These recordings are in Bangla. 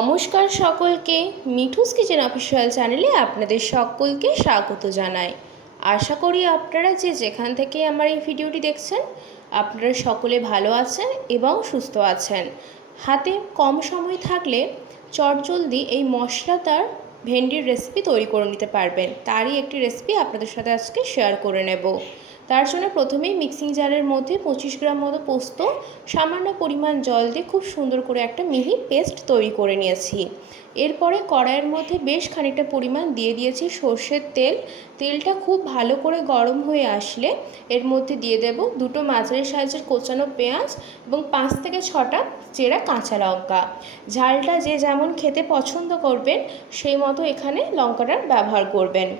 নমস্কার সকলকে, মিঠুস কিচেন অফিসিয়াল চ্যানেলে আপনাদের সকলকে স্বাগত জানাই। আশা করি আপনারা যে যেখান থেকে আমার এই ভিডিওটি দেখছেন আপনারা সকলে ভালো আছেন এবং সুস্থ আছেন। হাতে কম সময় থাকলে চটজলদি এই মশলাদার ভেন্ডির রেসিপি তৈরি করে নিতে পারবেন। তারই একটি রেসিপি আপনাদের সাথে আজকে শেয়ার করে নেব। তার জন্য প্রথমেই মিক্সিং জারের মধ্যে 25 গ্রাম মতো পোস্ত সামান্য পরিমাণ জল দিয়ে খুব সুন্দর করে একটা মিহি পেস্ট তৈরি করে নিয়েছি। এরপরে কড়াইয়ের মধ্যে বেশ খানিকটা পরিমাণ দিয়ে দিয়েছি সর্ষের তেল। তেলটা খুব ভালো করে গরম হয়ে আসলে এর মধ্যে দিয়ে দেব দুটো মাঝারি সাইজের কোচানো পেঁয়াজ এবং 5 থেকে 6টা চেরা কাঁচা লঙ্কা। ঝালটা যে যেমন খেতে পছন্দ করবেন সেই মতো এখানে লঙ্কাটা ব্যবহার করবেন।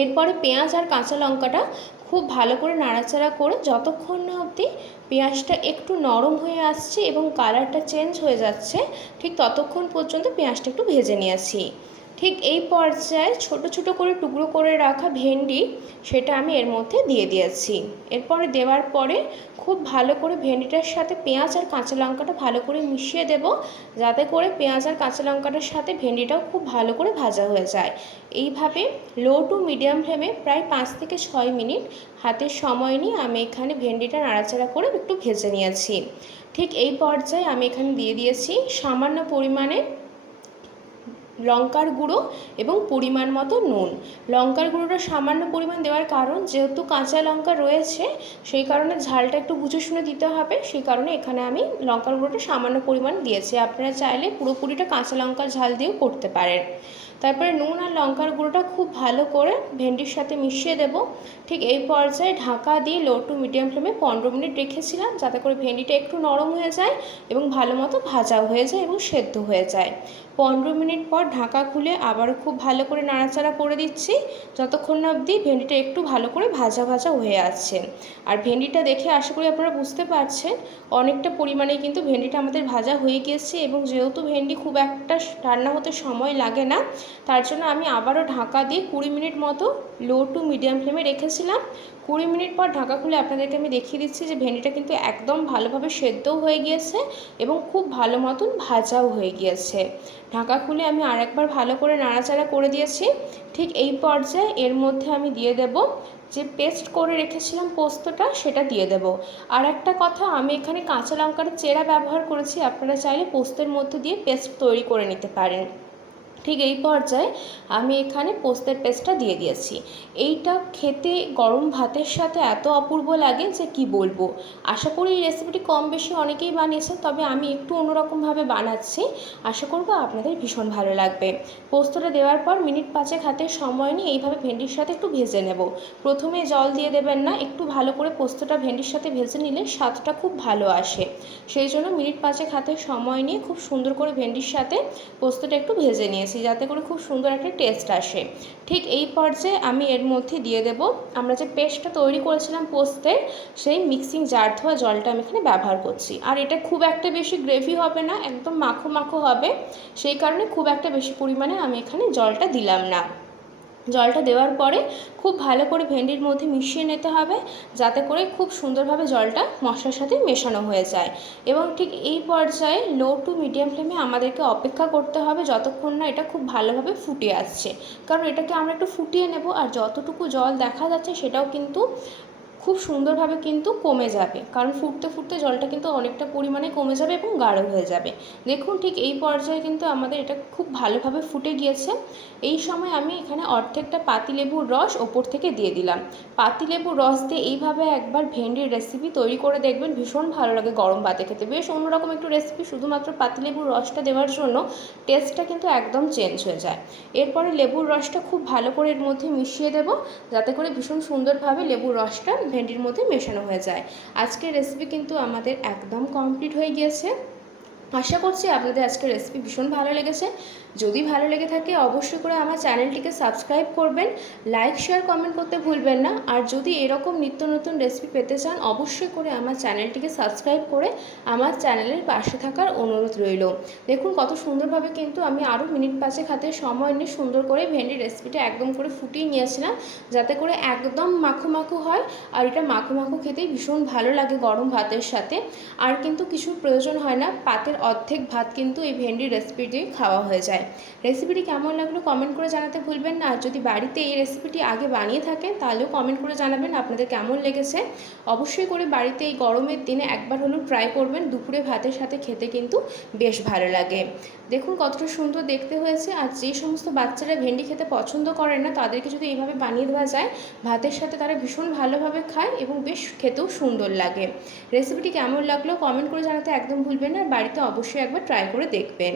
এরপরে পেঁয়াজ আর কাঁচা লঙ্কাটা খুব ভালো করে নাড়াচাড়া করে যতক্ষণ না অবধি পেঁয়াজটা একটু নরম হয়ে আসছে এবং কালারটা চেঞ্জ হয়ে যাচ্ছে ঠিক ততক্ষণ পর্যন্ত পেঁয়াজটা একটু ভেজে নিয়েছি। ঠিক এই পর্যায়ে ছোট ছোট করে টুকরো করে রাখা ভেন্ডি সেটা আমি এর মধ্যে দিয়ে দিয়েছি। এরপরে দেওয়ার পরে খুব ভালো করে ভেন্ডিটার সাথে পেঁয়াজ আর কাঁচা লঙ্কাটা ভালো করে মিশিয়ে দেব, যাতে করে পেঁয়াজ আর কাঁচা লঙ্কাটার সাথে ভেন্ডিটাও খুব ভালো করে ভাজা হয়ে যায়। এইভাবে লো টু মিডিয়াম ফ্লেমে প্রায় 5 থেকে 6 মিনিট হাতের সময় নিয়ে আমি এখানে ভেন্ডিটা নাড়াচাড়া করে একটু ভেজে নিয়েছি। ঠিক এই পর্যায়ে আমি এখানে দিয়ে দিয়েছি সামান্য পরিমাণে লঙ্কার গুঁড়ো এবং পরিমাণ মতো নুন। লঙ্কার গুঁড়োটা সামান্য পরিমাণ দেওয়ার কারণ যেহেতু কাঁচা লঙ্কা রয়েছে সেই কারণে ঝালটা একটু বুঝে শুনে দিতে হবে, সেই কারণে এখানে আমি লঙ্কার গুঁড়োটা সামান্য পরিমাণ দিয়েছি। আপনারা চাইলে পুরোপুরিটা কাঁচা লঙ্কার ঝাল দিয়েও করতে পারেন। তারপরে নুন আর লঙ্কার গুঁড়োটা খুব ভালো করে ভেন্ডির সাথে মিশিয়ে দেব। ঠিক এই পর্যায়ে ঢাকা দিয়ে লো টু মিডিয়াম ফ্লেমে 15 মিনিট রেখেছিলাম, যাতে করে ভেন্ডিটা একটু নরম হয়ে যায় এবং ভালো মতো ভাজাও হয়ে যায় এবং সেদ্ধ হয়ে যায়। 15 মিনিট পর ঢাকা খুলে আবারও খুব ভালো করে নাড়াচাড়া করে দিচ্ছি যতক্ষণ না অবধি ভেন্ডিটা একটু ভালো করে ভাজা ভাজা হয়ে আসছে। আর ভেন্ডিটা দেখে আশা করি আপনারা বুঝতে পারছেন অনেকটা পরিমাণে কিন্তু ভেন্ডিটা আমাদের ভাজা হয়ে গিয়েছে, এবং যেহেতু ভেন্ডি খুব একটা রান্না হতে সময় লাগে না তার জন্য আমি আবারও ঢাকা দিয়ে 20 মিনিট মতো লো টু মিডিয়াম ফ্লেমে রেখেছিলাম। 20 মিনিট পর ঢাকা খুলে আপনাদেরকে আমি দেখিয়ে দিচ্ছি যে ভেন্ডিটা কিন্তু একদম ভালোভাবে সেদ্ধও হয়ে গিয়েছে এবং খুব ভালো মতন ভাজাও হয়ে গিয়েছে। ঢাকা খুলে আমি আরেকবার ভালো করে নাড়াচাড়া করে দিয়েছি। ঠিক এই পর্যায়ে এর মধ্যে আমি দিয়ে দেব যে পেস্ট করে রেখেছিলাম পোস্তটা, সেটা দিয়ে দেব। আর একটা কথা, আমি এখানে কাঁচা লঙ্কার চেরা ব্যবহার করেছি, আপনারা চাইলে পোস্তের মধ্যে দিয়ে পেস্ট তৈরি করে নিতে পারেন। ঠিক এই পর্যায়ে আমি এখানে পোস্তের পেস্টটা দিয়ে দিয়েছি। এইটা খেতে গরম ভাতের সাথে এত অপূর্ব লাগে যে কি বলবো। আশা করি এই রেসিপিটি কম বেশি অনেকেই বানিয়েছে, তবে আমি একটু অন্যরকমভাবে বানাচ্ছি। আশা করব আপনাদের ভীষণ ভালো লাগবে। পোস্তটা দেওয়ার পর মিনিট 5 হাতের সময় নিয়ে এইভাবে ভেন্ডির সাথে একটু ভেজে নেব। প্রথমে জল দিয়ে দেবেন না, একটু ভালো করে পোস্তটা ভেন্ডির সাথে ভেজে নিলে স্বাদটা খুব ভালো আসে। সেই জন্য মিনিট 5 হাতের সময় নিয়ে খুব সুন্দর করে ভেন্ডির সাথে পোস্তটা একটু ভেজে নিয়েছি, যাতে করে খুব সুন্দর একটা টেস্ট আসে। ঠিক এই পর্যায়ে আমি এর মধ্যে দিয়ে দেব আমরা যে পেস্টটা তৈরি করেছিলাম পোস্তের, সেই মিক্সিং জার ধোয়া জলটা আমি এখানে ব্যবহার করছি। আর এটা খুব একটা বেশি গ্রেভি হবে না, একদম মাখো মাখো হবে, সেই কারণে খুব একটা বেশি পরিমাণে আমি এখানে জলটা দিলাম না। জলটা দেওয়ার পরে খুব ভালো করে ভেন্ডির মধ্যে মিশিয়ে নিতে হবে, যাতে করে খুব সুন্দরভাবে জলটা মশলার সাথে মেশানো হয়ে যায়। এবং ঠিক এই পর্যায়ে লো টু মিডিয়াম ফ্লেমে আমাদেরকে অপেক্ষা করতে হবে যতক্ষণ না এটা খুব ভালোভাবে ফুটে আসছে, কারণ এটাকে আমরা একটু ফুটিয়ে নেব। আর যতটুকু জল দেখা যাচ্ছে সেটাও কিন্তু খুব সুন্দরভাবে কিন্তু কমে যাবে, কারণ ফুটতে ফুটতে জলটা কিন্তু অনেকটা পরিমাণে কমে যাবে এবং গাঢ় হয়ে যাবে। দেখুন ঠিক এই পর্যায়ে কিন্তু আমাদের এটা খুব ভালোভাবে ফুটে গিয়েছে। এই সময় আমি এখানে অর্ধেকটা পাতিলেবুর রস ওপর থেকে দিয়ে দিলাম। পাতিলেবুর রস দিয়ে এইভাবে একবার ভেন্ডির রেসিপি তৈরি করে দেখবেন, ভীষণ ভালো লাগে গরম ভাতে খেতে। বেশ অন্যরকম একটু রেসিপি, শুধুমাত্র পাতিলেবুর রসটা দেওয়ার জন্য টেস্টটা কিন্তু একদম চেঞ্জ হয়ে যায়। এরপরে লেবুর রসটা খুব ভালো করে এর মধ্যে মিশিয়ে দেব, যাতে করে ভীষণ সুন্দরভাবে লেবুর রসটা ভেন্ডির মধ্যে মেশানো হয়ে যায়। আজকের রেসিপি কিন্তু আমাদের একদম কমপ্লিট হয়ে গিয়েছে। আশা করছি আপনাদের আজকের রেসিপি ভীষণ ভালো লেগেছে। যদি ভালো লেগে থাকে অবশ্যই করে আমার চ্যানেলটিকে সাবস্ক্রাইব করবেন, লাইক শেয়ার কমেন্ট করতে ভুলবেন না। আর যদি এরকম নিত্য নতুন রেসিপি পেতে চান অবশ্যই করে আমার চ্যানেলটিকে সাবস্ক্রাইব করে আমার চ্যানেলের পাশে থাকার অনুরোধ রইল। দেখুন কত সুন্দরভাবে কিন্তু আমি আরও মিনিট 5 হাতে সময় নিয়ে সুন্দর করে ভেন্ডির রেসিপিটা একদম করে ফুটিয়ে নিয়েছিলাম, যাতে করে একদম মাখো মাখো হয়। আর এটা মাখো মাখো খেতেই ভীষণ ভালো লাগে গরম ভাতের সাথে। আর কিন্তু কিছু প্রয়োজন হয় না, পাতের অর্ধেক ভাত কিন্তু এই ভেন্ডির রেসিপি দিয়ে খাওয়া হয়ে যায়। রেসিপিটি কেমন লাগলো কমেন্ট করে জানাতে ভুলবেন না। আর যদি বাড়িতে এই রেসিপিটি আগে বানিয়ে থাকেন তাহলেও কমেন্ট করে জানাবেন আপনাদের কেমন লেগেছে। অবশ্যই করে বাড়িতে এই গরমের দিনে একবার হলেও ট্রাই করবেন, দুপুরে ভাতের সাথে খেতে কিন্তু বেশ ভালো লাগে। দেখুন কতটা সুন্দর দেখতে হয়েছে। আর যে সমস্ত বাচ্চারা ভেন্ডি খেতে পছন্দ করেন না তাদেরকে যদি এইভাবে বানিয়ে দেওয়া যায় ভাতের সাথে তারা ভীষণ ভালোভাবে খায় এবং বেশ খেতেও সুন্দর লাগে। রেসিপিটি কেমন লাগলো কমেন্ট করে জানাতে একদম ভুলবেন না, আর বাড়িতে অবশ্যই একবার ট্রাই করে দেখবেন।